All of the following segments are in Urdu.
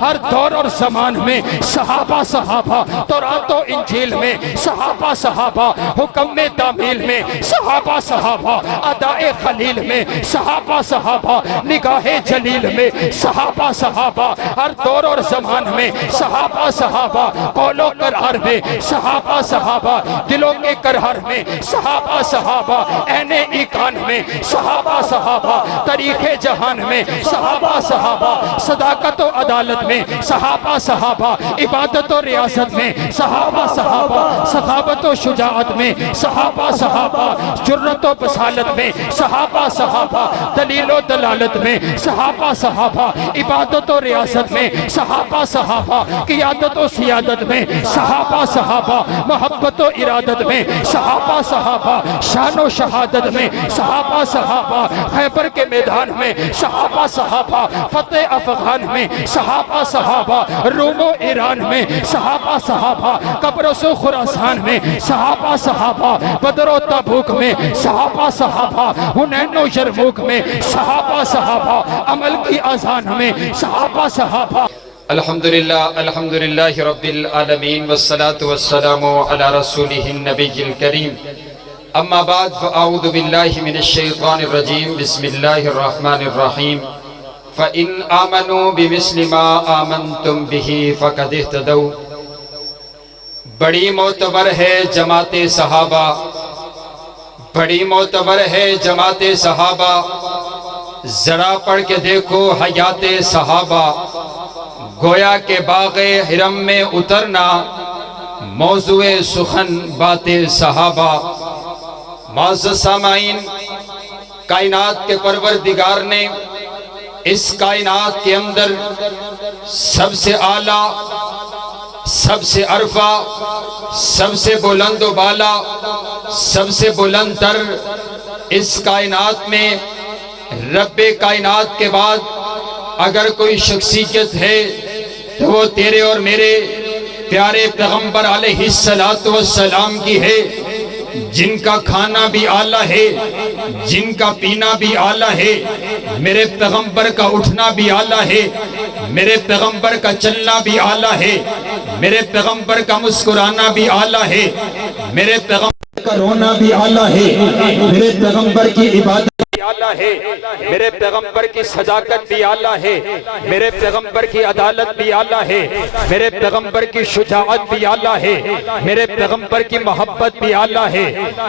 ہر دور اور زمان میں صحابہ صحابہ، تورات و انجیل میں صحابہ صحابہ، حکم میں تعمیل میں صحابہ صحابہ، ادائے خلیل میں صحابہ صحابہ، نگاہ جلیل میں صحابہ صحابہ، ہر دور اور زمان میں صحابہ صحابہ، قول و قرار میں صحابہ صحابہ، دلوں کے قرار میں صحابہ صحابہ، عین ایقان میں صحابہ صحابہ، تاریخ جہان میں صحابہ صحابہ، صداقت و عدالت میں صحابہ صحابہ، عبادت و ریاست میں صحابہ صحابہ، سخاوت و شجاعت میں صحابہ صحابہ، جرت و بصالت میں صحابہ صحابہ، دلیل و دلالت میں صحابہ صحابہ، عبادت و ریاست میں صحابہ صحابہ، قیادت و سیادت میں صحابہ صحابہ، محبت و ارادت میں صحابہ صحابہ، شان و شہادت میں صحابہ صحابہ، خیبر کے میدان میں صحابہ صحابہ، فتح افغان میں صحابہ صحابہ، روم و ایران میں صحابہ صحابہ، قبرص و خراسان میں صحابہ صحابہ، بدر و تبوک میں صحابہ صحابہ، حنین و یرموک میں صحابہ صحابہ، عمل کی اذان میں صحابہ صحابہ۔ الحمدللہ رب العالمین والصلاة والسلام علی رسولہ النبی الکریم، اما بعد فاعوذ باللہ من الشیطان الرجیم، بسم اللہ الرحمن الرحیم، فَإِنْ آمَنُوا بِمِثْلِ مَا آمَنْتُمْ بِهِ فَقَدِ اهْتَدَوْا۔ بڑی معتبر ہے جماعت صحابہ، بڑی معتبر ہے جماعت صحابہ، ذرا پڑھ کے دیکھو حیات صحابہ، گویا کہ باغ حرم میں اترنا موضوع سخن بات صحابہ۔ معزز سامعین، کائنات کے پروردگار نے اس کائنات کے اندر سب سے اعلیٰ، سب سے عرفہ، سب سے بلند و بالا، سب سے بلند تر اس کائنات میں رب کائنات کے بعد اگر کوئی شخصیت ہے تو وہ تیرے اور میرے پیارے پیغمبر علیہ السلام کی ہے، جن کا کھانا بھی اعلیٰ ہے، جن کا پینا بھی اعلیٰ ہے، میرے پیغمبر کا اٹھنا بھی اعلیٰ ہے، میرے پیغمبر کا چلنا بھی اعلیٰ ہے، میرے پیغمبر کا مسکرانا بھی اعلیٰ ہے، میرے پیغمبر کا رونا بھی اعلیٰ ہے، میرے پیغمبر کی عبادت بھی اعلیٰ ہے، میرے پیغمبر کی صداقت بھی اعلیٰ ہے، میرے پیغمبر کی عدالت بھی اعلیٰ ہے، میرے پیغمبر کی شجاعت بھی اعلیٰ ہے، میرے پیغمبر کی محبت بھی اعلیٰ ہے،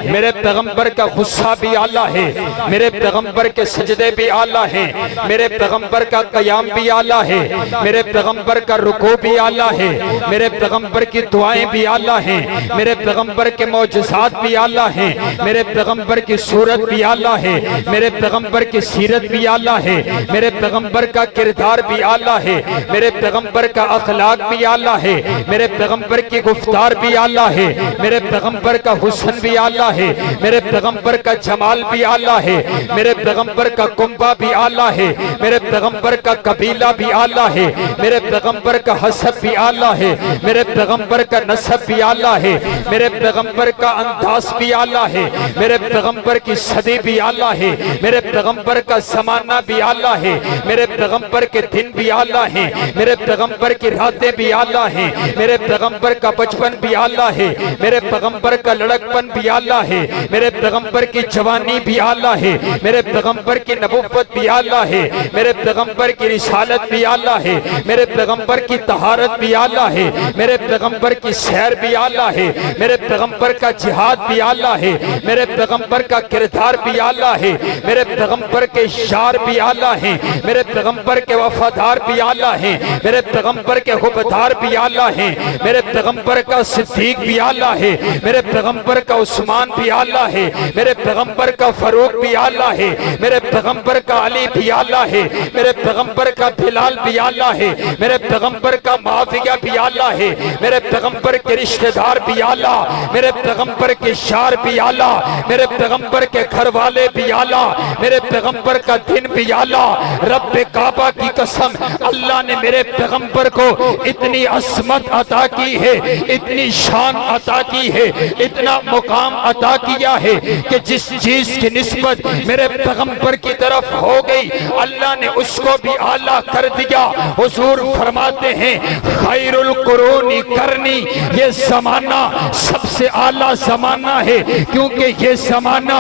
میرے پیغمبر کا غصہ بھی اعلیٰ ہے، میرے پیغمبر کے سجدے بھی اعلیٰ ہیں، میرے پیغمبر کا قیام بھی اعلیٰ ہے، میرے پیغمبر کا رکوع بھی اعلیٰ ہے، میرے پیغمبر کی دعائیں بھی اعلیٰ ہیں، میرے پیغمبر کے معجزات بھی اعلیٰ ہیں، میرے پیغمبر کی صورت بھی اعلیٰ ہے، میرے پیغمبر کی سیرت بھی اعلیٰ ہے، میرے پیغمبر کا کردار بھی اعلیٰ ہے، میرے پیغمبر کا اخلاق بھی اعلیٰ ہے، میرے پیغمبر کی گفتار بھی اعلیٰ ہے، میرے پیغمبر کا حسن بھی اعلیٰ ہے، میرے پیغمبر کا جمال بھی اعلیٰ ہے، میرے پیغمبر کا کنبہ بھی اعلیٰ ہے، میرے پیغمبر کا قبیلہ بھی اعلیٰ ہے، میرے پیغمبر کا حسب بھی اعلیٰ ہے، میرے پیغمبر کا نسب بھی اعلیٰ ہے، میرے پیغمبر کا انداز بھی اعلیٰ ہے، میرے پیغمبر کی صدی بھی اعلیٰ ہے، میرے پیغمبر کا زمانہ بھی اعلیٰ ہے، میرے پیغمبر کے دن بھی اعلیٰ ہیں، میرے پیغمبر کی راتیں بھی اعلیٰ ہیں، میرے پیغمبر کا بچپن بھی اعلیٰ ہے، میرے پیغمبر کا لڑکپن بھی اعلیٰ ہے، میرے پیغمبر کی جوانی بھی اعلیٰ ہے، میرے پیغمبر کی نبوت بھی اعلیٰ ہے، میرے پیغمبر کی رسالت بھی اعلیٰ ہے، میرے پیغمبر کی طہارت بھی اعلیٰ ہے، میرے پیغمبر کی سیر بھی اعلیٰ ہے، میرے پیغمبر کا جہاد بھی اعلیٰ ہے، میرے پیغمبر کا کردار بھی اعلیٰ ہے، میرے پیغمبر کے شعر بھی اعلیٰ ہیں، میرے پیغمبر کے وفادار بھی اعلیٰ ہیں، میرے پیغمبر کے حبدار بھی اعلیٰ ہیں، میرے پیغمبر کا صدیق بھی اعلیٰ ہے، میرے پیغمبر کا عثمان بھی اعلیٰ ہے، میرے پیغمبر کا فاروق بھی اعلیٰ ہے، میرے پیغمبر کا علی بھی اعلیٰ ہے، میرے پیغمبر کا بلال بھی اعلیٰ ہے، میرے پیغمبر کا معاویہ بھی اعلیٰ ہے، میرے پیغمبر کے رشتہ دار بھی اعلیٰ، میرے پیغمبر کے شعر بھی اعلیٰ، میرے پیغمبر کے گھر والے بھی اعلیٰ، میرے پیغمبر کا دن بھی اعلیٰ. رب کعبہ کی قسم اللہ نے میرے پیغمبر کو اتنی عظمت عطا کی ہے, اتنی شان عطا کی ہے, اتنا مقام عطا کیا ہے کہ جس چیز کی نسبت میرے پیغمبر کی طرف ہو گئی اللہ نے اس کو بھی اعلیٰ کر دیا. حضور فرماتے ہیں خیر القرون کرنی, یہ زمانہ سب سے اعلیٰ زمانہ ہے کیونکہ یہ زمانہ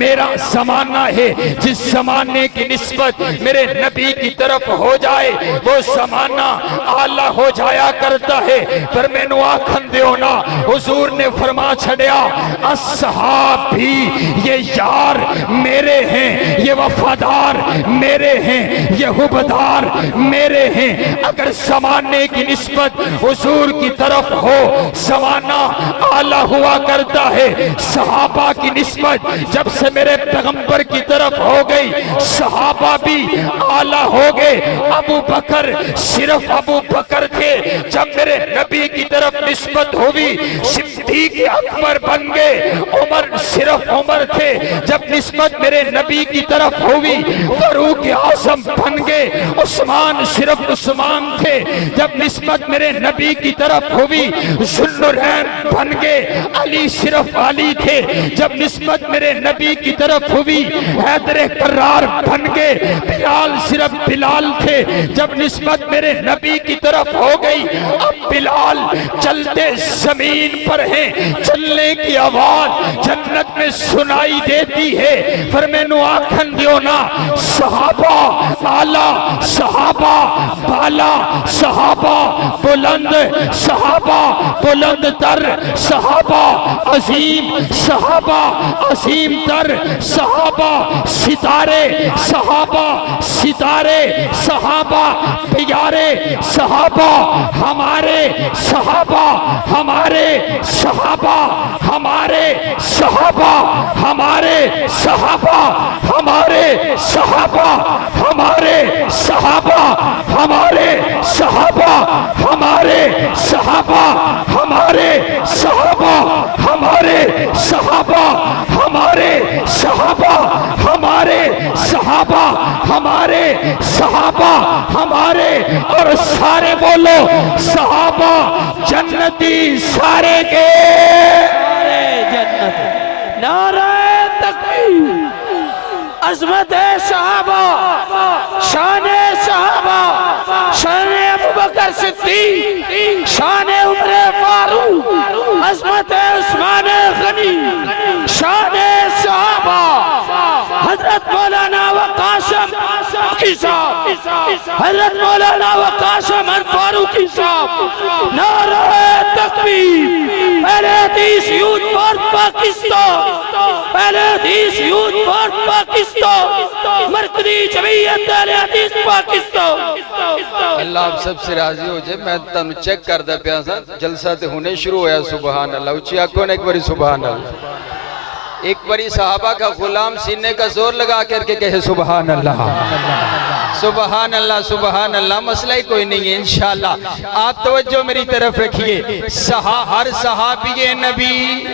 میرا زمانہ ہے. جس زمانے کی نسبت میرے نبی کی طرف ہو جائے وہ زمانہ اعلیٰ ہو جایا کرتا ہے. پر میں نو آکھن دیو نا حضور نے فرما چھڑیا اصحابی, یہ یار میرے ہیں, یہ وفادار میرے ہیں, یہ حبدار میرے ہیں. اگر زمانے کی نسبت حضور کی طرف ہو زمانہ اعلیٰ ہوا کرتا ہے. صحابہ کی نسبت جب سے میرے پیغمبر کی طرف ہو گئی صحابہ بھی اعلیٰ ہو گئے. ابو بکر صرف ابو بکر تھے, جب میرے نبی کی طرف نسبت ہوئی صدیق اکبر بن گئے. عمر صرف عمر تھے, جب نسبت میرے نبی کی طرف ہوئی فاروق اعظم بن گئے. عثمان صرف عثمان تھے, جب نسبت میرے نبی کی طرف ہوئی ذوالنورین بن گئے. علی صرف علی تھے, جب نسبت میرے نبی کی طرف ہوئی حیدر کرار بن گئے. بلال صرف بلال تھے, جب نسبت میرے نبی کی طرف ہو گئی اب بلال چلتے زمین پر ہیں, چلنے کی آواز جنت میں سنائی دیتی ہے. فرمینو آکھن دیو نا صحابہ اعلیٰ, صحابہ بالا, صحابہ بلند, صحابہ بلند تر, صحابہ عظیم, صحابہ عظیم تر, صحابہ ستارے, صحابہ ستارے, صحابہ پیارے, صحابہ ہمارے, صحابہ ہمارے, صحابہ ہمارے, صحابہ ہمارے, صحابہ ہمارے, صحابہ ہمارے, صحابہ ہمارے, صحابہ ہمارے, صحابہ ہمارے, صحابہ ہمارے, صحابہ ہمارے, صحابہ ہمارے, صحابہ ہمارے, صحابہ ہمارے. اور سارے بولو صحابہ جنتی سارے کے سارے جنتی. نعرہ تکبیر. عظمت صحابہ, شان صحابہ, شان ابوبکر صدیق, شان عمر فاروق, عظمت عثمان غنی, شان صحابہ حضرت مولانا وقاسم کی صاحب, حضرت مولانا وقاسم فاروقی صاحب. نعرہ تکبیر. پہلے حدیث یوتھ بورڈ پاکستان, پہلے حدیث یوتھ بورڈ پاکستان, مرکزی جمعیت اہل حدیث پاکستان. اللہ آپ سب سے راضی ہو جائے. میں تم چیک کر دا پیاسا جلسہ تے ہونے شروع ہویا. سبحان اللہ. اچھی آنکھوں نے ایک باری سبحان اللہ. ایک باری صحابہ کا غلام سینے کا زور لگا کر کے کہے سبحان اللہ, سبحان اللہ, سبحان اللہ. مسئلہ ہی کوئی نہیں ہے انشاءاللہ. آپ توجہ میری طرف رکھیے. ہر صحابی نبی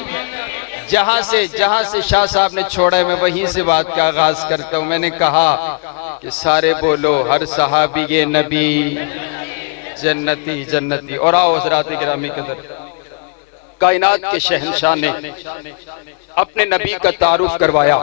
جہاں سے شاہ صاحب نے چھوڑا ہے میں وہیں سے بات کا آغاز کرتا ہوں. میں نے کہا کہ سارے بولو ہر صحابی نبی جنتی جنتی. اور آؤ حضرات گرامی قدر, کائنات کے شہنشاہ نے اپنے نبی کا تعارف کروایا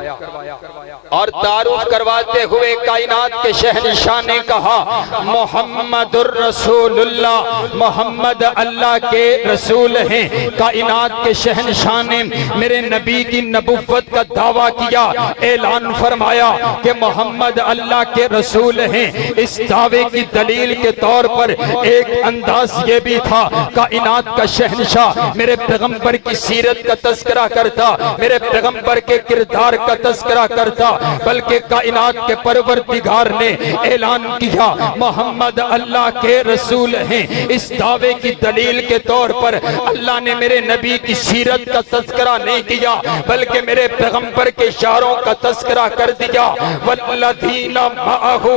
اور تعارف کرواتے ہوئے کائنات کے شہنشاہ نے کہا محمد الرسول اللہ, محمد اللہ کے رسول ہیں. کائنات کے شہنشاہ نے میرے نبی کی نبوت کا دعویٰ کیا, اعلان فرمایا کہ محمد اللہ کے رسول ہیں. اس دعوے کی دلیل کے طور پر ایک انداز یہ بھی تھا, کائنات کا شہنشاہ میرے پیغمبر کی سیرت کا تذکرہ کرتا, میرے پیغمبر کے کردار کا تذکرہ کرتا, بلکہ کائنات کے پروردگار نے اعلان کیا محمد اللہ کے رسول ہیں. اس دعوے کی دلیل کے طور پر اللہ نے میرے نبی کی سیرت کا تذکرہ نہیں کیا بلکہ میرے پیغمبر کے اشاروں کا تذکرہ کر دیا. والذین معہ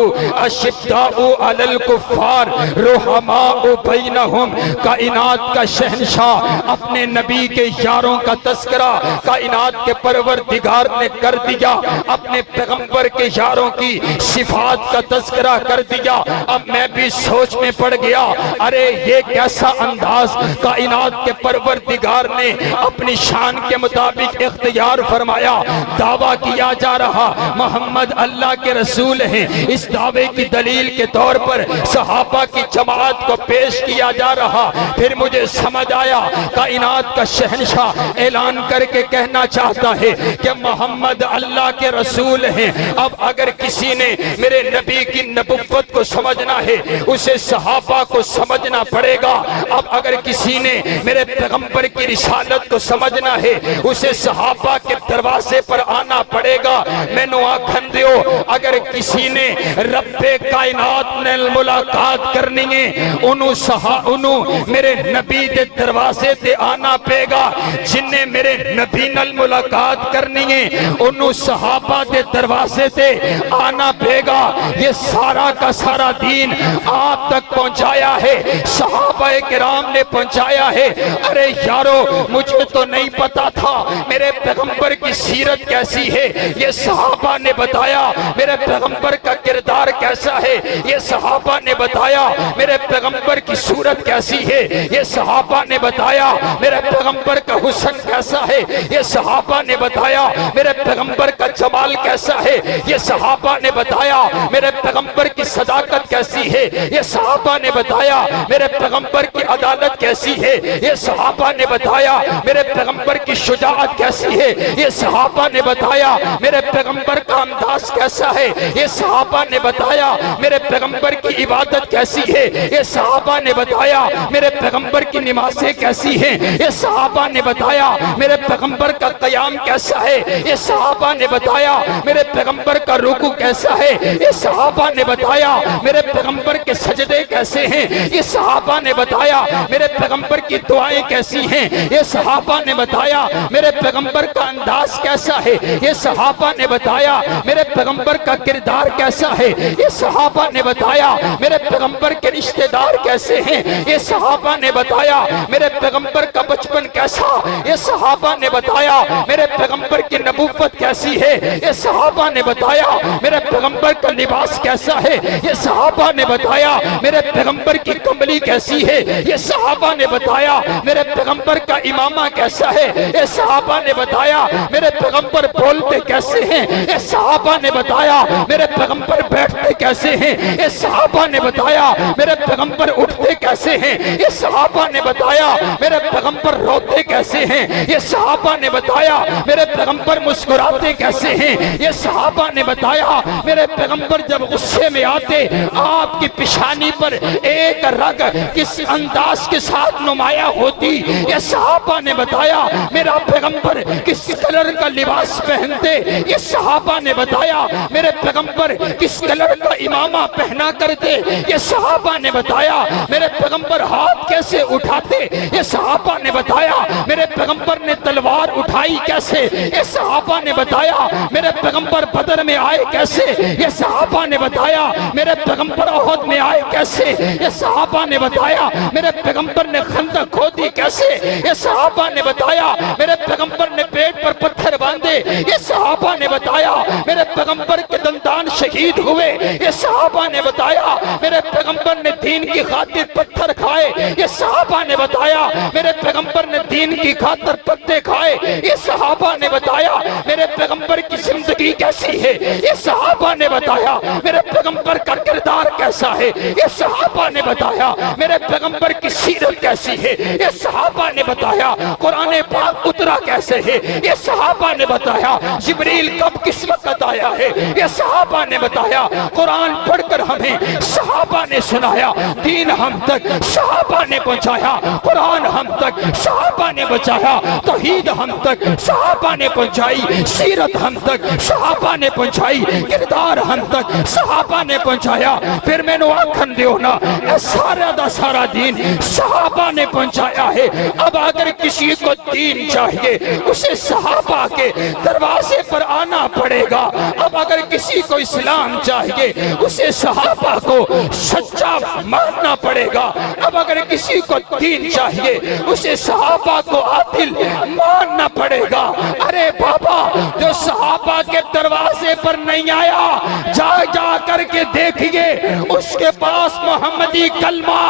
اشداء علی الکفار رحماء بینہم. کائنات کا شہنشاہ اپنے اپنے نبی کے یاروں کا تذکرہ کائنات کے پروردگار نے کر دیا، اپنے پیغمبر کے یاروں کی صفات کا تذکرہ کر دیا۔ اب میں بھی سوچ میں پڑ گیا، ارے یہ کیسا انداز کائنات کے پروردگار نے اپنی شان کے مطابق اختیار فرمایا۔ دعویٰ کیا جا رہا محمد اللہ کے رسول ہیں، اس دعوے کی دلیل کے طور پر صحابہ کی جماعت کو پیش کیا جا رہا۔ پھر مجھے سمجھ آیا کائنات کا شہنشاہ اعلان کر کے کہنا چاہتا ہے کہ محمد اللہ کے رسول ہیں۔ اب اگر کسی نے میرے نبی کی نبوت کو سمجھنا ہے اسے صحابہ کو سمجھنا پڑے گا۔ اب اگر کسی نے میرے پیغمبر کی رسالت کو سمجھنا ہے اسے صحابہ کے دروازے پر آنا پڑے گا۔ میں نو آکھن دیو اگر کسی نے رب کائنات نے ملاقات کرنی ہے انہوں میرے نبی دے دروازے تے آنا پے گا۔ جن نے میرے نبی نال ملاقات کرنی ہے انہوں صحابہ دے دروازے تے آنا پے گا۔ یہ سارا کا سارا دین آپ تک پہنچایا ہے، صحابہ کرام نے پہنچایا ہے۔ ارے یارو مجھے تو نہیں پتا تھا میرے پیغمبر کی سیرت کیسی ہے، یہ صحابہ نے بتایا۔ میرے پیغمبر کا کردار کیسا ہے یہ صحابہ نے بتایا۔ میرے پیغمبر کی صورت کیسی ہے یہ صحابہ نے بتایا۔ میرے پیغمبر کا حسن کیسا ہے یہ صحابہ نے بتایا۔ میرے پیغمبر کا جمال کیسا ہے یہ صحابہ نے بتایا۔ میرے پیغمبر کی صداقت کیسی ہے یہ صحابہ نے بتایا۔ میرے پیغمبر کی عدالت کیسی ہے یہ صحابہ نے بتایا۔ میرے پیغمبر کی شجاعت کیسی ہے یہ صحابہ نے بتایا۔ میرے پیغمبر کا انداز کیسا ہے یہ صحابہ نے بتایا۔ میرے پیغمبر کی عبادت کیسی ہے یہ صحابہ نے بتایا۔ میرے پیغمبر کی نمازیں کیسی ہیں یہ صحابہ نے بتایا۔ میرے پیغمبر کا قیام کیسا ہے یہ صحابہ نے بتایا۔ میرے پیغمبر کا رکوع کیسا ہے یہ صحابہ نے بتایا۔ میرے پیغمبر کے سجدے کیسے ہیں یہ صحابہ نے بتایا۔ میرے پیغمبر کی دعائیں کیسی ہیں یہ صحابہ نے بتایا۔ میرے پیغمبر کا انداز کیسا ہے یہ صحابہ نے بتایا۔ میرے پیغمبر کا کردار کیسا ہے یہ صحابہ نے بتایا۔ میرے پیغمبر کے رشتہ دار کیسے ہیں یہ صحابہ نے بتایا۔ میرے پیغمبر کا بچپن کیسا یہ صحابہ نے بتایا۔ میرے پیغمبر کی نبوت کیسی ہے یہ صحابہ نے بتایا۔ میرے پیغمبر کا لباس کیسا ہے یہ صحابہ نے بتایا۔ میرے پیغمبر کی کمبلی کیسی ہے یہ صحابہ نے بتایا۔ میرے پیغمبر کا امامہ کیسا ہے یہ صحابہ نے بتایا۔ میرے پیغمبر بولتے کیسے ہیں یہ صحابہ نے بتایا۔ میرے پیغمبر بیٹھتے کیسے ہیں یہ صحابہ نے بتایا۔ میرے پیغمبر اٹھتے کیسے ہیں یہ صحابہ نے بتایا۔ میرے پیغمبر روتے کیسے ہیں یہ صحابہ نے بتایا۔ میرے پیغمبر مسکراتے کیسے ہیں یہ صحابہ نے بتایا۔ میرے پیغمبر جب غصے میں آتے آپ کی پیشانی پر ایک رگ کس انداز کے ساتھ نمایاں ہوتی یہ صحابہ نے بتایا۔ میرا پیغمبر کس کلر کا لباس پہنتے یہ صحابہ نے بتایا۔ میرے پیغمبر کس کلر کا امامہ پہنا کرتے یہ صحابہ نے بتایا۔ میرے پیغمبر ہاتھ کیسے اٹھاتے یہ صحابہ نے بتایا۔ میرے پیغمبر نے تلوار اٹھائی کیسے یہ صحابہ نے بتایا۔ میرے پیغمبر بدر میں آئے کیسے یہ صحابہ نے بتایا۔ میرے پیغمبر احد میں آئے کیسے یہ صحابہ نے بتایا۔ میرے پیغمبر نے خندق کھودی کیسے یہ صحابہ نے بتایا۔ میرے پیغمبر نے پیٹ پر پتھر باندھے یہ صحابہ نے بتایا۔ میرے پیغمبر کے دندان شہید ہوئے یہ صحابہ نے بتایا۔ میرے پیغمبر نے دین کی خاطر پتھر کھائے یہ صحابہ نے بتایا۔ میرے پیغمبر نے دین کی خاطر پتے کھائے یہ صحابہ نے بتایا۔ میرے پیغمبر کی زندگی کیسی ہے یہ صحابہ نے بتایا۔ میرے پیغمبر کا کردار کیسا ہے یہ صحابہ نے بتایا۔ میرے پیغمبر کی سیرت کیسی ہے یہ صحابہ نے بتایا۔ قرآن پاک اترا کیسے ہے یہ صحابہ نے بتایا۔ جبریل کب کس وقت آیا ہے یہ صحابہ نے بتایا۔ قرآن پڑھ کر ہمیں صحابہ نے سنایا۔ دین ہم تک صحابہ نے پہنچایا۔ قرآن ہم تک صحابہ نے بچایا۔ توحید ہم تک صحابہ نے پہنچائی۔ سیرت ہم تک صحابہ نے پہنچائی۔ کردار ہم تک صحابہ نے پہنچایا۔ پھر میں نے آکھن دیو نا سارا دا سارا دین صحابہ نے پہنچایا ہے۔ اب اگر کسی کو دین چاہیے اسے صحابہ کے دروازے پر آنا پڑے گا۔ اب اگر کسی کو اس اسلام چاہیے اسے صحابہ کو سچا ماننا پڑے گا. اب اگر کسی کو دین چاہیے اسے صحابہ کو عادل ماننا پڑے گا. ارے بابا جو صحابہ کے دروازے پر نہیں آیا جا جا کر کے دیکھیے اس کے پاس محمدی کلمہ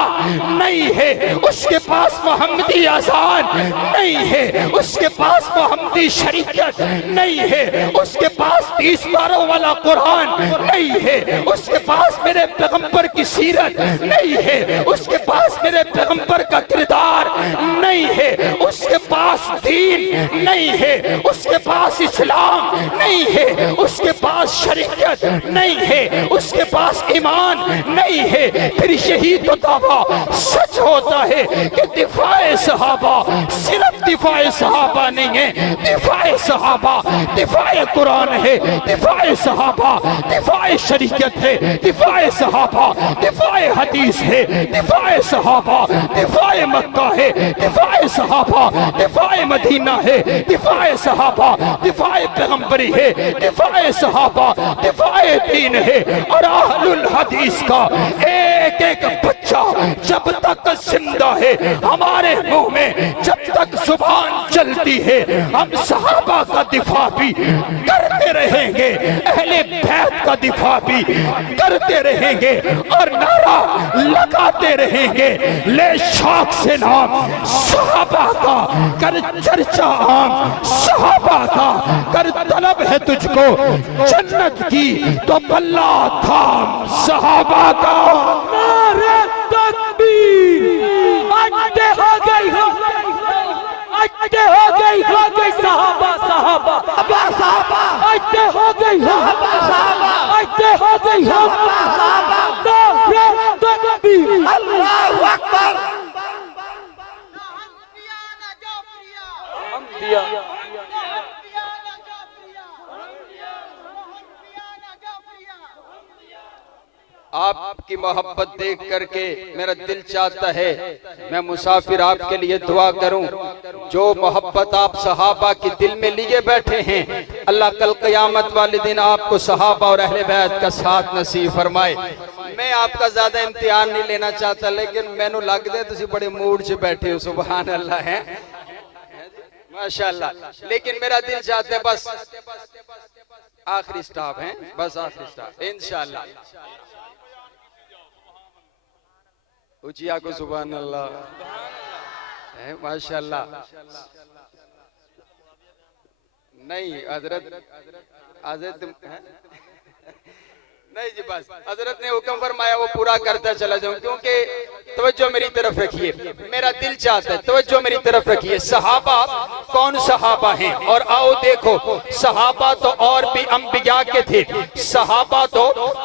نہیں ہے, اس کے پاس محمدی اذان نہیں ہے, اس کے پاس محمدی شریعت نہیں ہے, اس کے پاس 30 پاروں والا قرآن نہیں ہے, اس کے پاس میرے پیغمبر کی سیرت نہیں ہے, اس کے پاس میرے پیغمبر کا کردار نہیں ہے, اس کے پاس دین نہیں ہے, اس کے پاس اسلام نہیں ہے, اس کے پاس شریعت نہیں ہے, اس کے پاس ایمان نہیں ہے. پھر یہی تو دعویٰ سچ ہوتا ہے کہ دفاع صحابہ صرف دفاع صحابہ نہیں ہے, دفاع صحابہ دفاع قرآن ہے, دفاع صحابہ دفاع شریعت ہے, دفاع صحابہ دفاع حدیث ہے, دفاع صحابہ دفاع مکہ ہے, دفاع صحابہ دفاع مدینہ ہے, دفاع صحابہ دفاع پیغمبری ہے, دفاع صحابہ دفاع دین ہے. اور اہل الحدیث کا ایک ایک بچہ جب تک زندہ ہے ہمارے منہ میں جب تک زبان چلتی ہے ہم صحابہ کا دفاع بھی کرتے رہیں گے, اہل بیت کا دفاع بھی کرتے رہیں گے اور نعرہ لگاتے رہیں گے. لے شوق سے نام صحابہ کا, کر چرچا عام صحابہ کا, کر طلب ہے تجھ کو جنت کی تو بلّہ تھام صحابہ کا. نعرہ تکبیر, اٹھتے ہو گئی ہم, اٹھتے ہو گئی صحابہ صحابہ صحابہ, اٹھتے ہو گئی ہم, اٹھتے ہو گئی ہم, نعرہ تکبیر, اللہ اکبر. آپ کی محبت دیکھ کر کے میرا دل چاہتا ہے میں مسافر آپ کے لیے دعا کروں. جو محبت آپ صحابہ کی دل میں لیے بیٹھے ہیں اللہ کل قیامت والے دن آپ کو صحابہ اور اہل بیت کا ساتھ نصیب فرمائے. میں آپ کا زیادہ امتحان نہیں لینا چاہتا لیکن میں نو لگ دے تسی بڑے موڈ سے بیٹھے ہو, سبحان اللہ ہے ماشاءاللہ. لیکن میرا دل چاہتا ہے بس آخری سٹاپ ہیں, بس آخری سٹاپ انشاءاللہ. اچھیا کو سبحان اللہ ماشاءاللہ. نہیں حضرت نہیں جی بس حضرت نے حکم فرمایا وہ پورا کرتا چلا جاؤں, کیونکہ توجہ میری طرف رکھیے, میرا دل چاہتا ہے توجہ میری طرف رکھیے. صحابہ کون صحابہ ہیں؟ اور آؤ دیکھو صحابہ تو اور بھی انبیاء کے تھے, صحابہ تو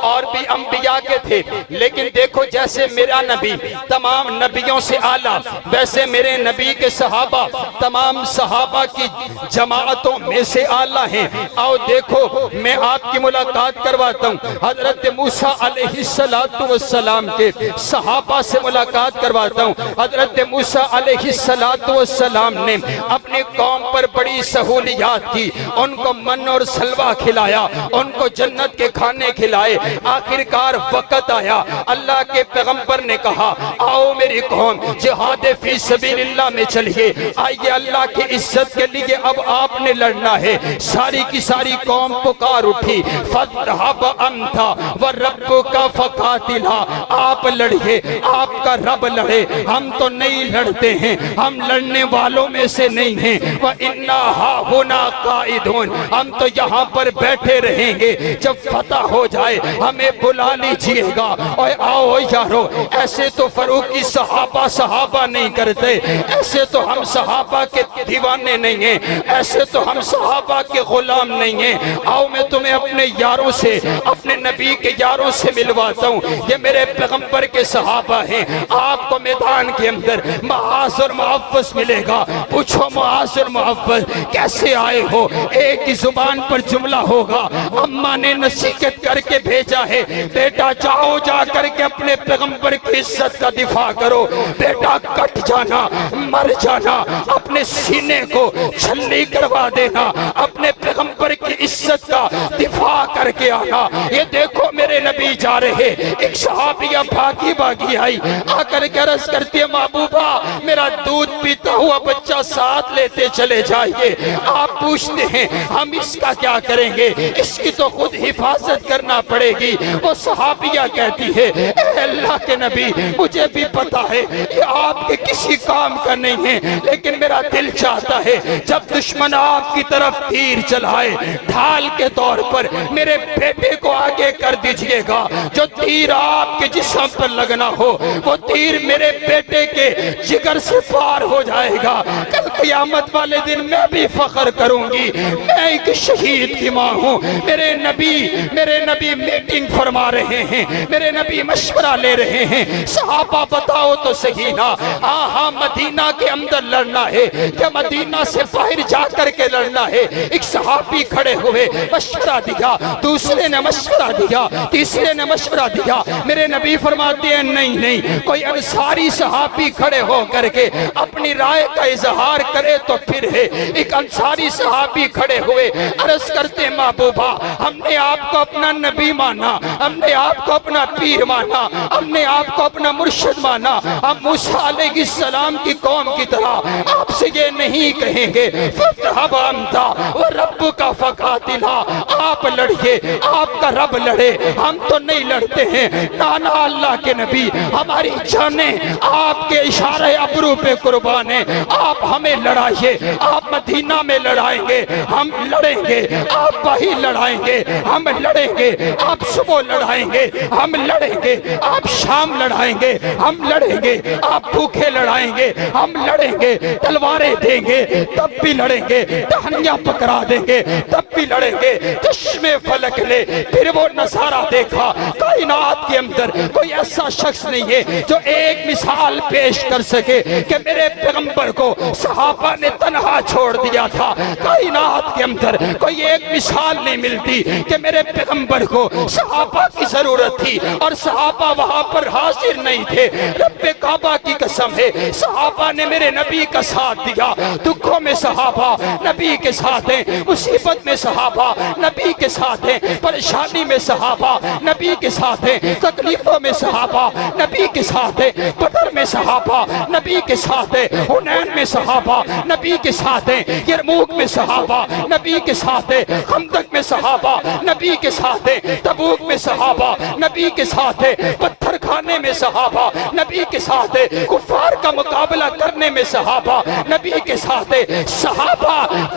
اور بھی انبیاء کے تھے, لیکن دیکھو جیسے میرا نبی تمام نبیوں سے اعلیٰ ویسے میرے نبی کے صحابہ تمام صحابہ کی جماعتوں میں سے اعلیٰ ہیں. آؤ دیکھو میں آپ کی ملاقات کرواتا ہوں, حضرت موسیٰ علیہ السلام کے صحابہ سے ملاقات کرواتا ہوں. حضرت موسیٰ علیہ السلام نے اپنے قوم پر بڑی سہولیات کی, ان کو من اور سلوہ کھلایا, ان کو جنت کے کھانے کھلائے. آخرکار وقت آیا اللہ کے پیغمبر نے کہا آؤ میری قوم جہاد فی سبیل اللہ میں چلیے, آئیے اللہ کی عزت کے لیے اب آپ نے لڑنا ہے. ساری کی ساری قوم پکار اٹھی, فَذْهَبْ أَنْتَ وَرَبُّكَ فَقَاتِلَا, آپ لڑیے آپ کا رب لڑے, ہم تو نہیں لڑتے ہیں, ہم لڑنے والوں میں سے نہیں ہیں. وَإِنَّا هَاهُنَا قَائِدُونَ, ہم تو یہاں پر بیٹھے رہیں گے, جب فتح ہو جائے ہمیں بلا لیجئے گا. اور آؤ یارو ایسے تو فاروقی صحابہ نہیں کرتے, ایسے تو ہم صحابہ کے دیوانے نہیں ہیں, ایسے تو ہم صحابہ کے غلام نہیں ہیں. آؤ میں تمہیں اپنے یاروں سے اپنے نبی کے یاروں سے ملواتا ہوں, یہ میرے پیغمبر کے صحابہ ہیں. آپ کو میدان کے اندر معاذ اور معوذ ملے گا, پوچھو معاذ اور معوذ کیسے آئے ہو, ایک ہی زبان پر جملہ ہوگا, اماں نے نصیحت کر کے بھیجا ہے بیٹا جاؤ جا کر کے اپنے پیغمبر کی عزت کا دفاع کرو. بیٹا کٹ جانا مر جانا, اپنے سینے کو چھلنی کروا دینا, اپنے پیغمبر کی عزت کا دفاع کر کے آنا۔ یہ دیکھو میرے نبی جا رہے، ایک صحابیہ بھاگی بھاگی آئی، آ کر کے عرض کرتی ہے محبوبہ میرا دودھ پیتا ہوا بچہ ساتھ لیتے چلے جائیے۔ آپ پوچھتے ہیں ہم اس کا کیا کریں گے، اس کی تو خود حفاظت کرنا پڑے گی۔ وہ صحابیہ کہتی ہے اے اللہ کے نبی مجھے بھی پتا ہے یہ آپ کے کسی کام کا نہیں ہے، لیکن میرا دل چاہتا ہے جب دشمن آپ کی طرف تیر چلائے ڈھال کے طور پر میرے بیٹے کو آگے کر دیجئے گا، جو تیر آپ کے جسم پر لگنا ہو وہ تیر میرے بیٹے کے جگر سے پار ہو جائے گا۔ کل قیامت والے دن میں بھی فخر کروں گی میں ایک شہید کی ماں ہوں۔ میرے نبی میٹنگ فرما رہے ہیں، میرے نبی مشورہ لے رہے ہیں، صحابہ بتاؤ تو صحیح نا، ہاں مدینہ کے اندر لڑنا ہے یا مدینہ سے باہر جا کر کے لڑنا ہے؟ ایک صحابی کھڑے ہوئے مشورہ دیا، دوسرے نے مشورہ دیا، تیسرے نے مشورہ دیا۔ میرے نبی فرماتے ہیں نہیں، کوئی انصاری صحابی کھڑے ہو کر کے اپنی رائے کا اظہار کرے تو پھر ہے۔ ایک انصاری صحابی کھڑے ہوئے عرض کرتے محبوبہ ہم نے آپ کو اپنا نبی مانا، ہم نے آپ کو اپنا پیر مانا، ہم نے آپ کو اپنا مرشد مانا، ہم موسیٰ علیہ السلام کی قوم کی طرح آپ سے یہ نہیں کہیں گے فَاذْهَبْ أَنْتَ وَرَبُّكَ فَقَاتِلَا، آپ لڑیے، آپ کا رب لڑے، ہم تو نہیں لڑتے ہیں۔ نانا اللہ کے نبی ہماری جانیں آپ کے اشارہ ابرو پہ قربان ہیں، آپ ہمیں لڑائیے، آپ مدینہ میں لڑائیں گے ہم لڑیں گے، آپ باہی لڑائیں گے ہم لڑیں گے، آپ صبح لڑائیں گے ہم لڑیں گے، آپ شام لڑائیں گے ہم لڑیں گے، آپ بھوکے لڑائیں گے ہم لڑیں گے، تلواریں دیں گے تب بھی لڑیں گے، ٹہنیاں پکڑا دیں گے تب بھی لڑیں گے۔ چشمے فلک لے پھر وہ نظارہ دیکھا، کائنات کے اندر کوئی ایسا شخص نہیں ہے جو ایک مثال پیش کر سکے کہ میرے پیغمبر کو صحابہ نے تنہا چھوڑ دیا تھا۔ کائنات کے اندر کوئی ایک مثال نہیں ملتی کہ میرے پیغمبر کو صحابہ کی ضرورت تھی اور صحابہ وہاں پر حاضر نہیں تھے۔ رب کعبہ کی قسم ہے صحابہ نے میرے نبی کا ساتھ دیا، دکھوں میں صحابہ نبی کے ساتھ ہیں، مصیبت میں صحابہ نبی کے ساتھ ہیں، پریشانی میں صحابہ نبی کے ساتھ ہیں، تکلیفوں میں صحابہ نبی کے ساتھ ہیں، بدر میں صحابہ نبی کے ساتھ ہیں، حنین میں صحابہ نبی کے ساتھ ہیں، یرموک میں صحابہ نبی کے ساتھ ہیں، خندق میں صحابہ نبی کے ساتھ ہیں، تبوک میں صحابہ نبی کے ساتھ ہیں، پتھر کھانے میں صحابہ نبی کے ساتھ ہیں، کفار کا مقابلہ کرنے میں صحابہ نبی کے ساتھ ہیں۔ صحابہ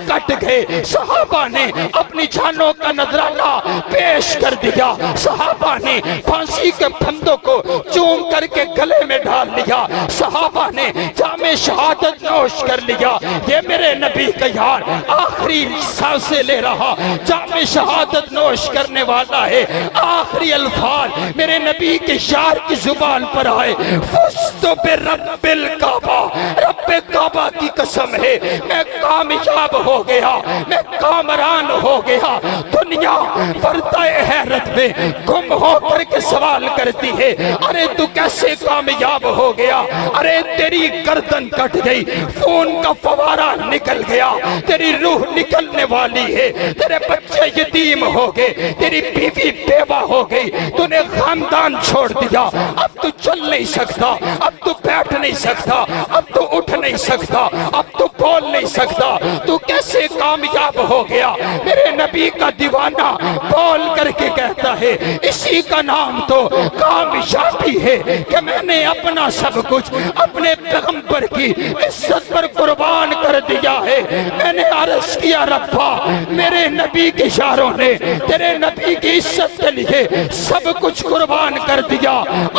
کٹ گئے، صحابہ نے اپنی جانوں کا نذرانہ پیش کر دیا، صحابہ نے پھانسی کے پھندوں کو چوم کر کے گلے میں ڈال لیا، صحابہ نے جام شہادت نوش کر لیا۔ یہ میرے نبی کا یار آخری سانسیں لے رہا، جام شہادت نوش کرنے والا ہے۔ آخری الفاظ میرے نبی کے یار کی زبان پر آئے، فُزْتُ بِرَبِّ الْکعبہ، رب کعبہ کی قسم ہے میں کامیاب ہو گیا، میں کامران ہو گیا۔ دنیا پردہ حیرت میں گم ہو کر کے سوال کرتی ہے ارے تو کیسے کامیاب ہو گیا؟ ارے تیری گردن کٹ گئی، خون کا فوارہ نکل گیا، تیری روح نکلنے والی ہے، تیرے بچے یتیم ہو گئے، تیری بیوی بیوہ ہو گئی، تو نے خاندان چھوڑ دیا، اب تو چل نہیں سکتا، اب تو بیٹھ نہیں سکتا، اب تو اٹھ نہیں سکتا، اب تو بول نہیں سکتا، تو کیسے کامیاب ہو گیا؟ میرے نبی کا دیوانہ بول کر کے کہتا ہے اسی کا نام تو کامیابی ہے کہ میں نے اپنا سب کچھ اپنے پیغمبر کی عزت پر قربان کر دیا ہے۔ میں نے عرض کیا ربا میرے نبی کے یاروں نے تیرے نبی کی عزت کے لیے سب کچھ قربان کر دیا،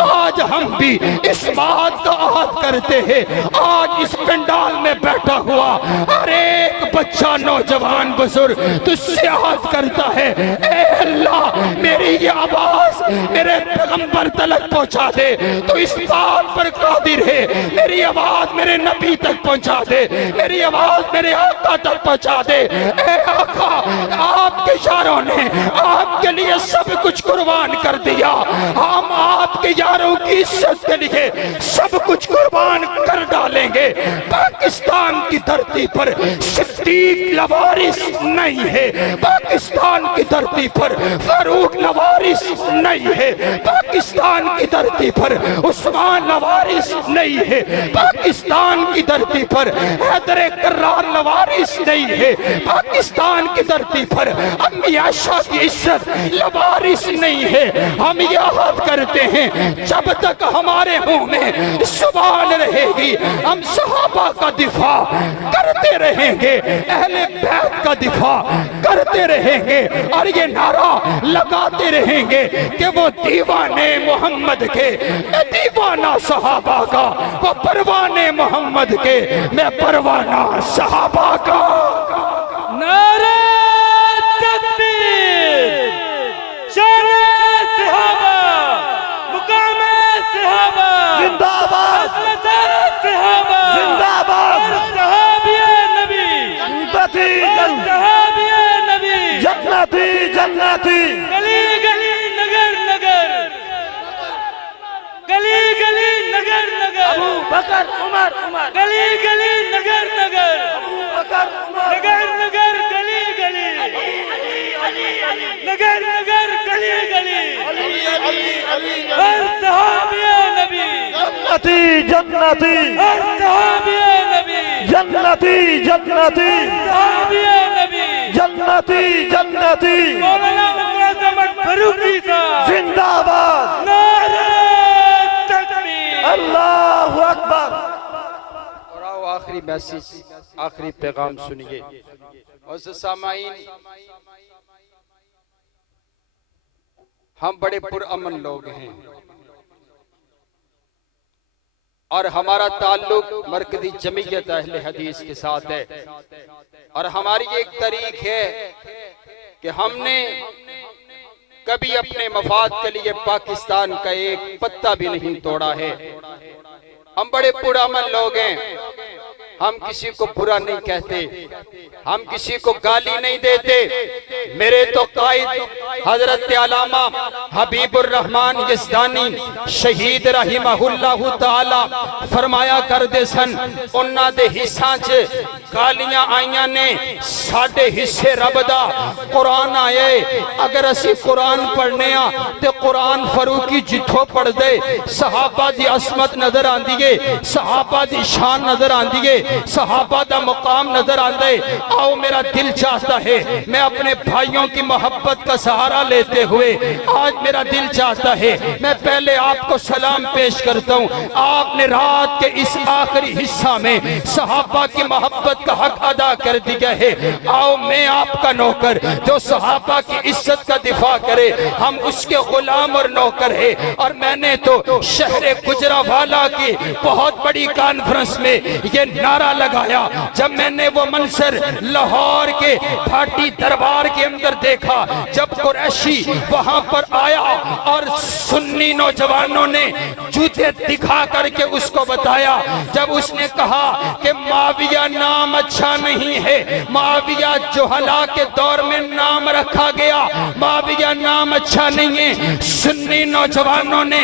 آج ہم بھی اس بات کا عہد کرتے ہیں۔ آج اس پنڈال میں بیٹھا ہوا ہر ایک بچہ نوجوان بزرگ تجھ سے عہد کرتا ہے اے اللہ میری یہ آواز میرے پیغمبر تلک پہنچا دے، تو اس بات پر قادر ہے میری آواز میرے نبی تک پہنچا دے، میری آواز میرے آقا تک پہنچا دے۔ اے آقا آپ کے یاروں نے آپ کے لیے سب کچھ قربان کر دیا، ہم آپ کے یاروں کی عزت کے لیے سب کچھ قربان کر ڈالیں گے۔ پاکستان کی دھرتی پر صدیق لوارث نہیں ہے، پاکستان کی دھرتی پر فاروق لوارث نہیں ہے، پاکستان کی دھرتی پر عثمان لوارث نہیں ہے، پاکستان کی دھرتی پر حیدر کرار لوارث نہیں ہے، پاکستان کی دھرتی پر امی عائشہ کی عزت لوارث نہیں ہے۔ ہم یہ عہد کرتے ہیں جب تک ہمارے منہ میں زبان رہے گی ہم صحابہ کا دفاع کرتے رہیں گے، اہل بیت کا دفاع کرتے رہیں گے، اور یہ نعرہ لگاتے رہیں گے کہ وہ دیوانے محمد کے، میں دیوانہ صحابہ کا، وہ پروانے محمد کے، میں پروانہ صحابہ کا۔ نعرہ تکبیر، شان صحابہ، مقام صحابہ، زندہ باد صحابہ، زندہ باد صحابی نبی، صحابی نبی، جنتی جنتی، گلی گلی نگر نگر، گلی گلی نگر نگر، ابو بکر عمر، گلی گلی نگر نگر، ابو بکر عمر، نگر نگر گلی گلی، نگر نگر گلی گلی، ہر صحابی نبی، جنتی جنتی، ہر صحابی نبی، جنتی جنتی، صحابی نبی، جنتی جنتی، مولانا معظم فاروقی صاحب زندہ باد، نعرہ تکبیر، اللہ اکبر۔ اور آؤ آخری میسیج، آخری پیغام سنیے۔ معزز سامعین، ہم بڑے پرامن لوگ ہیں اور ہمارا تعلق مرکزی جمعیت اہل حدیث کے ساتھ ہے، اور ہماری ایک طریق ہے کہ ہم نے کبھی اپنے مفاد کے لیے پاکستان کا ایک پتا بھی نہیں توڑا ہے۔ ہم بڑے پرامن لوگ ہیں، ہم کسی کو برا نہیں کہتے، ہم کسی کو گالی نہیں دیتے۔ میرے تو قائد حضرت علامہ حبیب الرحمن یزدانی شہید رحمہ اللہ تعالی فرمایا کردے سن، انہاں دے حصہ چ گالیاں آئیاں نے، ساڑھے حصے رب دا قرآن آئے، اگر اسی قرآن پڑھنے تے قرآن فاروقی جتھو پڑھ دے، صحابہ دی عظمت نظر آن دیئے، صحابہ دی شان نظر آن دیئے، صحابہ دا مقام نظر آن دے۔ آؤ میرا دل چاہتا ہے میں اپنے بھائیوں کی محبت کا سہارا لیتے ہوئے، آج میرا دل چاہتا ہے میں پہلے آپ کو سلام پیش کرتا ہوں۔ آپ نے رات کے اس آخری حصہ میں صحابہ کی محبت کا حق ادا کر دیا ہے۔ آؤ میں آپ کا نوکر جو صحابہ کی عزت کا دفاع کرے، ہم اس کے غلام اور نوکر ہیں۔ اور میں نے تو شہر گجرانوالہ کی بہت بڑی کانفرنس میں یہ نعرہ لگایا جب میں نے وہ منظر لاہور کے بھاٹی دربار کے اندر دیکھا، جب قریشی وہاں پر آیا اور سنی نوجوانوں نے جوتے دکھا کر کے اس کو بتایا، جب اس نے کہا کہ معاویہ نام اچھا نہیں ہے، معاویہ جہلا کے دور میں نام رکھا گیا، معاویہ نام اچھا نہیں ہے، سنی نوجوانوں نے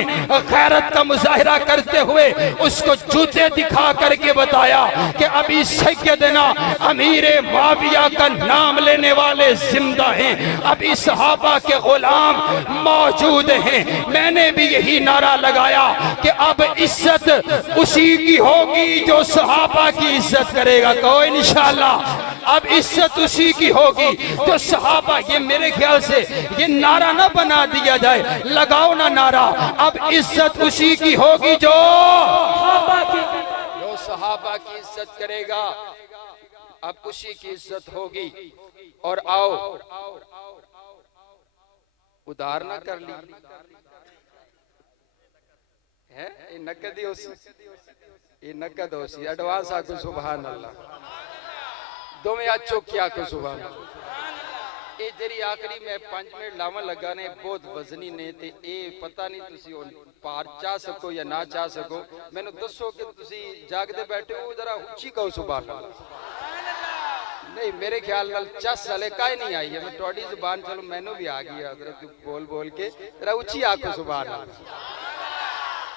غیرت کا مظاہرہ کرتے ہوئے اس کو جوتے دکھا کر کے بتایا کہ ابھی سیدنا امیر معاویہ کا نام لینے والے زندہ ہیں، ابھی صحابہ کے غلام موجود ہیں۔ میں نے بھی یہی نعرہ لگایا کہ اب عزت اسی کی ہوگی جو صحابہ کی عزت کرے گا۔ کہو انشاءاللہ اب عزت اسی کی ہوگی جو صحابہ، یہ میرے خیال سے یہ نعرہ نہ بنا دیا جائے، لگاؤ نہ نعرہ، اب عزت اسی کی ہوگی جو صحابہ کی عزت کرے گا، اب اسی کی عزت ہوگی۔ اور آؤ ادھار نہ کر لی ہے، یہ نقد ہی ہو سی، یہ نقد ہو سی، ایڈوانس آکو سبحان اللہ، دو میں اچھو کیا کو سبحان اللہ۔ اے جری آخری میں 5 منٹ لاون لگا نے بہت وزنی نے تے اے پتہ نہیں تسی پار چاہ سکو یا نہ چاہ سکو، میں نے دسو کہ تسی جاگ دے بیٹھے ہو ذرا اچھی کہو سبحان اللہ۔ نہیں میرے خیال نال 10 سالے کائے نہیں آئی ہے، میں توڑی زبان چلو میں نے بھی آگئی حضرت بول بول کے ذرا اچھی آکو سبحان اللہ۔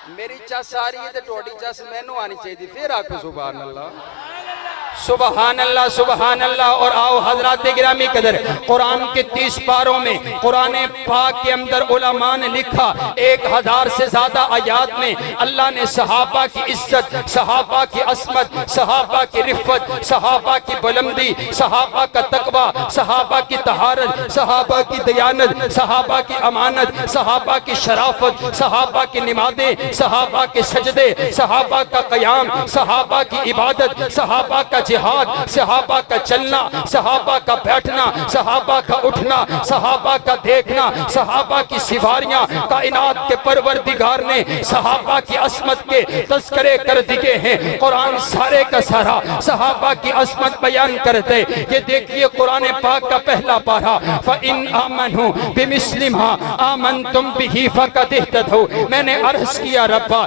میری چس آ رہی ہے تو ٹوڑی چس مینوں آنی چاہیے پھر آکھو سبحان اللہ سبحان اللہ سبحان اللہ۔ اور آؤ حضرات گرامی قدر، قرآن کے 30 پاروں میں قرآن پاک کے اندر علماء نے لکھا 1000 سے زیادہ آیات میں اللہ نے صحابہ کی عزت، صحابہ کی عصمت، صحابہ کی رفت، صحابہ کی بلندی، صحابہ کا تقوی، صحابہ کی طہارت، صحابہ کی دیانت، صحابہ کی امانت، صحابہ کی شرافت، صحابہ کی نمازیں، صحابہ کے سجدے، صحابہ کا قیام، صحابہ کی عبادت، صحابہ کا جہاد، صحابہ کا چلنا، صحابہ کا بیٹھنا، صحابہ کا اٹھنا، صحابہ کا دیکھنا، صحابہ کی سواریاں، کائنات کے پروردگار نے صحابہ کی عظمت کے تذکرے کر دیے ہیں۔ قرآن سارے کا سارا صحابہ کی عظمت بیان کرتے۔ یہ دیکھیے قرآن پاک کا پہلا پارہ، فَإِنْ آمَنُوا بِمِثْلِ مَا آمَنْتُمْ بِهِ فَقَدِ اهْتَدَوْا۔ میں نے عرض کیا ربا،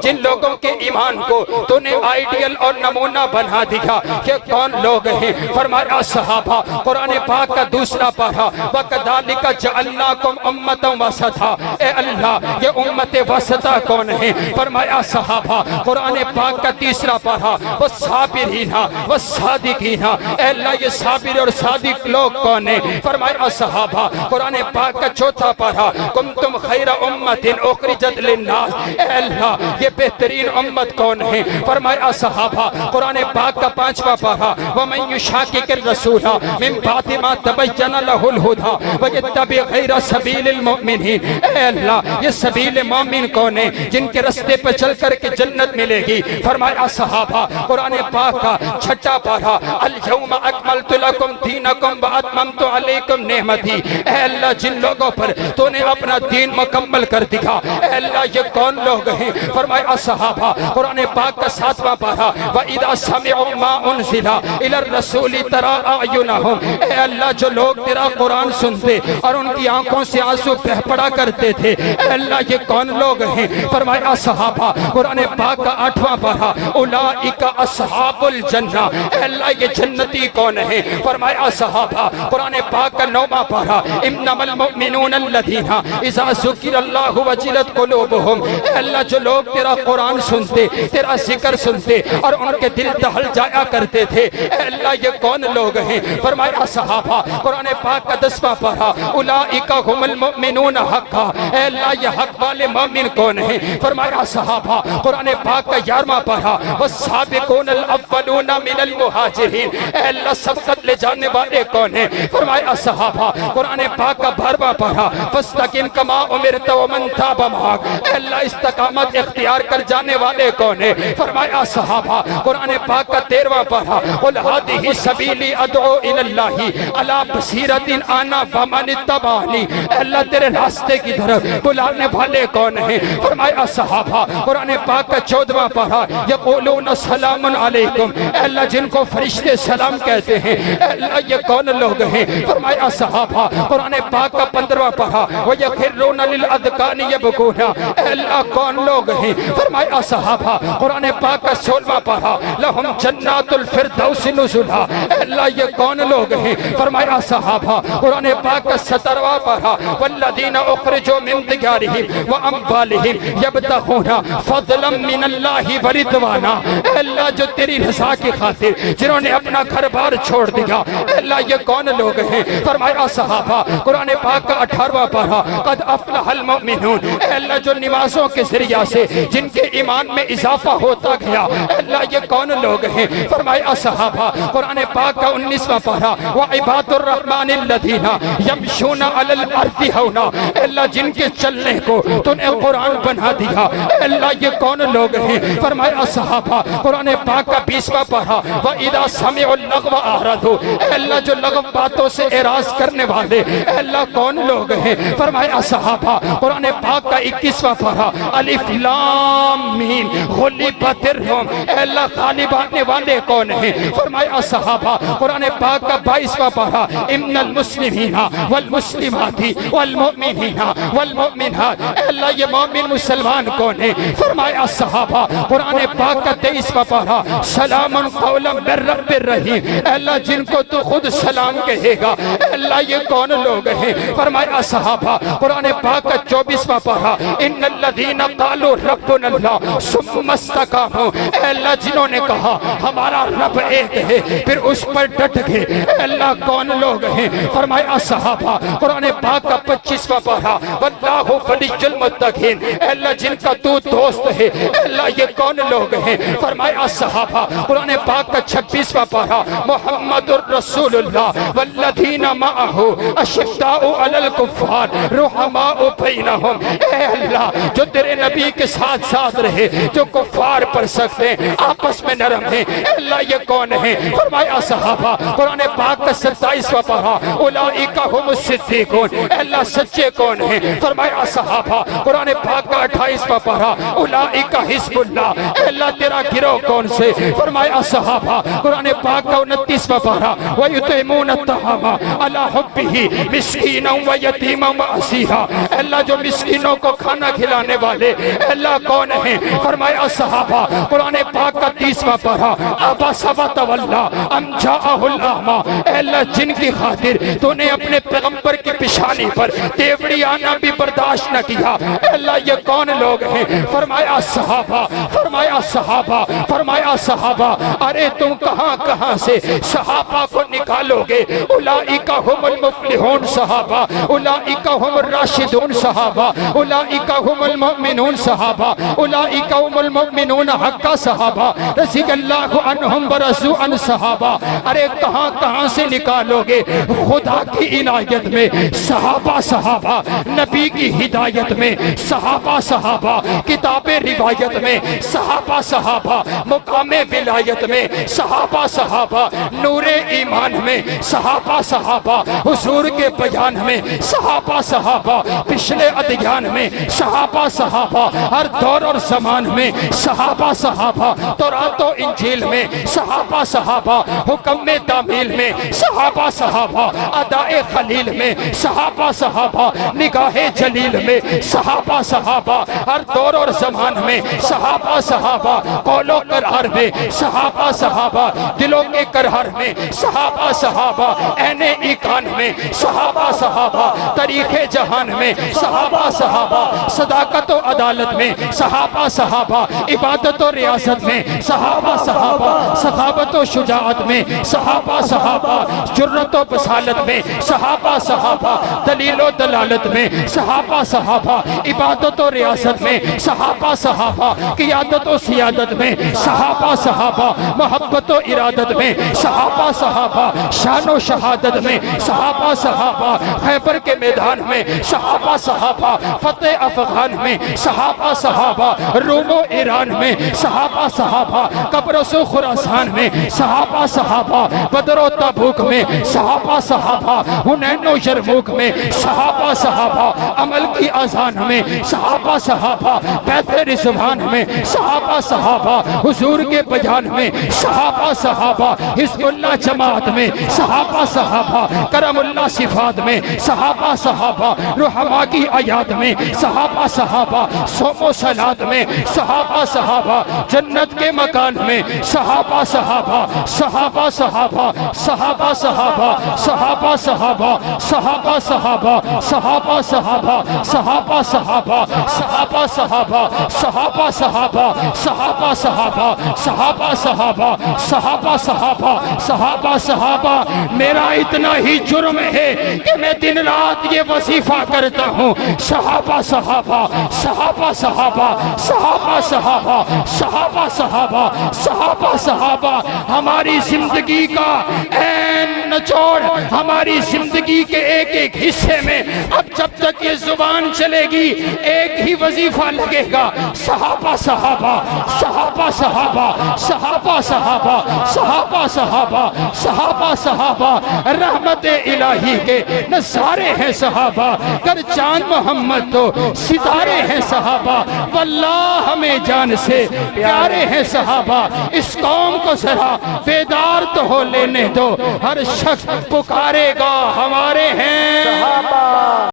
جن لوگوں کے ایمان کو تو نے آئیڈیل اور نمونہ بنا دیا کہ کون لوگ ہیں؟ فرمایا صحابہ۔ قرآن پاک کا دوسرا پارہ، وَكَذَلِكَ جَعَلْنَاكُمْ أُمَّةً وَسَطًا۔ اے اللہ یہ امت وسطہ کون ہیں؟ فرمایا صحابہ۔ قرآن پاک کا تیسرا پارہ، وَالصَّابِرِينَ وَالصَّادِقِينَ۔ اے اللہ یہ صابر اور صادق لوگ کون ہیں؟ فرمایا صحابہ۔ قرآن پاک کا چوتھا پارہ، كُنْتُمْ خَيْرَ أُمَّةٍ أُخْرِجَتْ لِلنَّاسِ۔ اے اللہ یہ بہترین امت کون ہیں؟ فرمایا صحابہ۔ قرآن پاک کا پانچواں پارہ، وَمَن يُشَاقِقِ الرَّسُولَ مِن بَعْدِ مَا تَبَيَّنَ لَهُ الْهُدَىٰ وَيَتَّبِعْ غَيْرَ سَبِيلِ الْمُؤْمِنِينَ۔ اے اللہ یہ سبیل مومن کون ہیں جن کے رستے پہ چل کر کے جنت ملے گی؟ فرمایا صحابہ۔ قرآن پاک کا چھٹا پارہ، الْيَوْمَ أَكْمَلْتُ لَكُمْ دِينَكُمْ وَأَتْمَمْتُ عَلَيْكُمْ نِعْمَتِي۔ اے اللہ جن لوگوں پر تو نے اپنا دین مکمل کر دیا، اے اللہ یہ کون لوگ ہیں؟ فرمایا صحابہ۔ قرآن پاک کا ساتواں پارہ، وَإِذَا سَمِعُوا مَا أُنزِلَ إِلَى الرَّسُولِ تَرَىٰ أَعْيُنَهُمْ۔ اے اللہ جو لوگ تیرا قرآن سنتے اور ان کی آنکھوں سے آنسو بہہ پڑا کرتے تھے، اے اللہ یہ کون لوگ ہیں؟ فرمایا صحابہ۔ قرآن پاک کا آٹھواں پارہ، أُولَٰئِكَ أَصْحَابُ الْجَنَّةِ۔ اے اللہ یہ جنتی کون ہیں؟ فرمایا صحابہ۔ قرآن پاک کا نوواں پارہ، إِنَّمَا الْمُؤْمِنُونَ الَّذِينَ إِذَا ذُكِرَ اللَّهُ وَجِلَتْ قُلُوبُهُمْ۔ اے اللہ جو لوگ تیرا قرآن سنتے، تیرا ذکر سنتے اور ان کے دل دہل جایا کرتے تھے، اے اللہ یہ کون لوگ ہیں؟ فرمایا صحابہ۔ قرآن پاک کا 10واں پارہ، اولئک هم المؤمنون حقا۔ اے اللہ یہ حق والے مومن کون ہیں؟ فرمایا صحابہ۔ قرآن پاک کا 11واں پارہ، والسابقون الاولون من المہاجرین۔ اے اللہ سبقت لے جانے والے کون ہیں؟ فرمایا صحابہ۔ قرآن پاک کا 12واں پارہ، فاستقم کما امرت ومن تاب معک۔ اے اللہ استقامت اختیار کر جانے والے کون ہیں؟ فرمایا صحابہ۔ قرآن پاک کا 13واں پارہ، قل هذه سبیلی ادعو الی اللہ علی بصیرۃ انا ومن اتبعنی۔ اے اللہ تیرے راستے کی طرف بلانے والے کون ہیں؟ فرمایا صحابہ۔ قرآن پاک کا 14واں پارہ، یقولون سلام علیکم۔ اے اللہ جن کو فرشتے سلام کہتے ہیں، اے اللہ یہ کون لوگ ہیں؟ فرمایا صحابہ۔ قرآن پاک کا 15واں پارہ، وَيَخِرُّونَ لِلْأَذْقَانِ يَبْكُونَ۔ اے اللہ کون لوگ ہیں؟ فرمایا صحابہ۔ قرآن پاک کا 16واں پارہ، لہم جنات الفردوس نزلا۔ اے اللہ یہ کون لوگ ہیں؟ فرمایا صحابہ۔ قرآن پاک کا 17واں پارہ، والذین اخرجوا من دیارہم واموالہم یبتغون فضلا من اللہ ورضوانا۔ اے اللہ جو تیری رضا کی خاطر جنہوں نے اپنا گھر بار چھوڑ دیا، اے اللہ یہ کون لوگ ہیں؟ فرمایا صحابہ۔ قرآن پاک کا 18واں پارہ، قد افلح المؤمنون۔ اے اللہ جو نمازوں کے ذریعہ سے جن کے ایمان میں اضافہ ہوتا گیا، اے اللہ یہ کون لوگ ہیں؟ فرمایا صحابہ۔ قرآن پاک کا 19واں پارہ، وعباد الرحمن الذین یمشون علی الارض ہونا۔ اے اللہ جن کے چلنے کو تو نے قرآن بنا دیا، اے اللہ یہ کون لوگ ہیں؟ فرمایا صحابہ۔ قرآن پاک کا 20واں پارہ، وَإِذَا سَمِعُوا اللَّغْوَ أَعْرَضُوا۔ اے اللہ جو لغو باتوں سے اعراض کرنے والے، اے اللہ کون لوگ ہیں؟ فرمایا صحابہ۔ قرآن پاک کا 21واں پارہ، الف لام میم غلبت الروم۔ اے اللہ غالب نبھانے والے کون ہیں؟ فرمایا صحابہ۔ قرآن پاک کا 22واں پارہ، ان المسلمین والمسلمات والمؤمنین والمؤمنات، اے اللہ یہ مومن مسلمان کون ہیں؟ فرمایا صحابہ۔ قرآن پاک کا 23واں پارہ، سلام قولا من رب الرحیم، اے اللہ جن کو تو خود سلام کہے گا، اے اللہ یہ کون لوگ ہیں؟ فرمایا صحابہ۔ قرآن پاک کا 24واں پارہ، ان الذین قالوا ربنا اللہ ثم استقاموا، اے اللہ جنہوں نے کہا ہمارا رب ایک ہے پھر اس پر ڈٹ گئے، اے اللہ کون لوگ ہیں؟ فرمایا صحابہ۔ قرآن پاک کا 25واں پارہ، واللہ ولی المتقین، اے اللہ جن کا تو دوست ہے، اے اللہ یہ کون لوگ ہیں؟ فرمایا صحابہ۔ قرآن پاک کا 26واں پارہ، محمد الرسول اللہ والذین معہ اشداء علی الکفار رحماء بینہم، اے اللہ جو تیرے نبی کے ساتھ ساتھ رہے، جو کفار پر سخت ہیں، آپس میں نرم ہیں، اے اللہ یہ کون ہیں؟ فرمایا صحابہ۔ قرآن پاک کا 27واں پارہ، اولئک هم الصدیقون، اے اللہ سچے کون ہیں؟ فرمایا صحابہ۔ قرآن پاک کا 28واں پارہ، اولئک حزب اللہ، اے اللہ تیرا گروہ کون سے؟ فرمایا صحابہ۔ قرآن پاک کا 29واں پارہ، وَيُطْعِمُونَ الطَّعَامَ عَلَىٰ حُبِّهِ مِسْكِينًا وَيَتِيمًا وَأَسِيرًا، اے اللہ جو مسکینوں کو کھانا کھلانے والے، اے اللہ کون ہیں؟ فرمایا صحابہ۔ قرآن پاک کا 30واں پارہ، عَبَسَ وَتَوَلَّىٰ أَن جَاءَهُ الْأَعْمَىٰ، اے اللہ جن کی خاطر تو نے اپنے پیغمبر کی پیشانی پر دیوڑی آنا بھی برداشت نہ کیا، اے اللہ یہ کون لوگ ہیں؟ فرمایا صحابہ۔ فرمایا صحابہ۔ فرمایا صحابہ۔ ارے تم کہاں کہاں سے صحابہ کو نکالو گے؟ اولئک هم المفلحون صحابہ، اولئک هم الراشدون صحابہ، اولئک هم المؤمنون صحابہ، اولئک هم المؤمنون حقا صحابہ، رضی اللہ عنہم ورضوا عنہ صحابہ۔ ارے کہاں کہاں سے نکالو گے؟ خدا کی عنایت میں صحابہ صحابہ، نبی کی ہدایت میں صحابہ صحابہ، کتاب روایت میں صحابہ صحابہ، مقام ولایت میں صحابہ صحابہ، نور ایمان میں صحابہ صحابہ، حضور کے بیان میں صحابہ صحابہ، پچھلے ادیان میں صحابہ صحابہ، ہر دور اور زمان میں صحابہ صحابہ، تورات و انجیل میں صحابہ صحابہ، حکم تعمیل میں صحابہ صحابہ، ادائے خلیل میں صحابہ صحابہ، نگاہ جلیل میں صحابہ صحابہ، ہر دور اور زمان میں صحابہ صحابہ، قول و قرار میں صحابہ صحابہ، دلوں کے قرار میں صحابہ صحابہ، عین ایقان میں صحابہ صحابہ، تاریخ جہان میں صحابہ صحابہ، صداقت و عدالت میں صحابہ صحابہ، عبادت و ریاست میں صحابہ صحابہ، سخاوت و شجاعت میں صحابہ صحابہ، جرت و بصالت میں صحابہ صحابہ، دلیل و دلالت میں صحابہ صحابہ، عبادت و ریاست میں صحابہ صحابہ، قیادت و سیادت میں صحابہ صحابہ، محبت و ارادت میں صحابہ صحابہ، شان و شہادت میں صحابہ صحابہ، خیبر کے میدان میں صحابہ صحابہ، فتح افغان میں صحابہ صحابہ، روم و ایران میں صحابہ صحابہ، قبرص و خراسان میں صحابہ صحابہ، بدر و تبوک میں صحابہ صحابہ، حنین و یرموک میں صحابہ صحابہ، عمل کی اذان میں صحابہ صحابہ، بیت رضوان میں صحابہ صحابہ، حضور کے بیان میں صحابہ صحابہ، حزب اللہ جماعت میں صحابہ صحابہ، کرم اللہ صفات میں صحابہ صحابہ، رحماء کی آیات میں صحابہ صحابہ، صوم و صلات میں صحابہ صحابہ، جنت کے مکان میں صحابہ صحابہ، صحابہ صحابہ، صحابہ صحابہ، صحابہ صحابہ، صحابہ صحابہ، صحابہ صحابہ، صحابہ صحابہ، صحابہ صحابہ، صحابہ صحابہ، صحابہ صحابہ، صحابہ صحابہ، صحابہ صحابہ، صحابہ صحابہ۔ میرا اتنا ہی جرم ہے کہ میں دن رات یہ وظیفہ کرتا ہوں، صحابہ صحابہ، صحابہ صحابہ، صحابہ صحابہ، صحابہ صحابہ، صحابہ صحابہ، ہماری زندگی کا عین نچوڑ، ہماری زندگی کے ایک ایک حصے میں اب جب تک یہ زبان چلے گی ایک ہی وظیفہ لگے گا، صحابہ صحابہ، صحابہ صحابہ، صحابہ صحابہ، صحابہ صحابہ، صحابہ صحابہ، رحمت الہی کے نظارے ہیں صحابہ، گر چاند محمد تو ستارے ہیں صحابہ، واللہ ہمیں جان سے پیارے ہیں صحابہ۔ صحابہ، اس قوم کو ذرا بیدار تو ہو لینے دو، ہر شخص پکارے گا ہمارے ہیں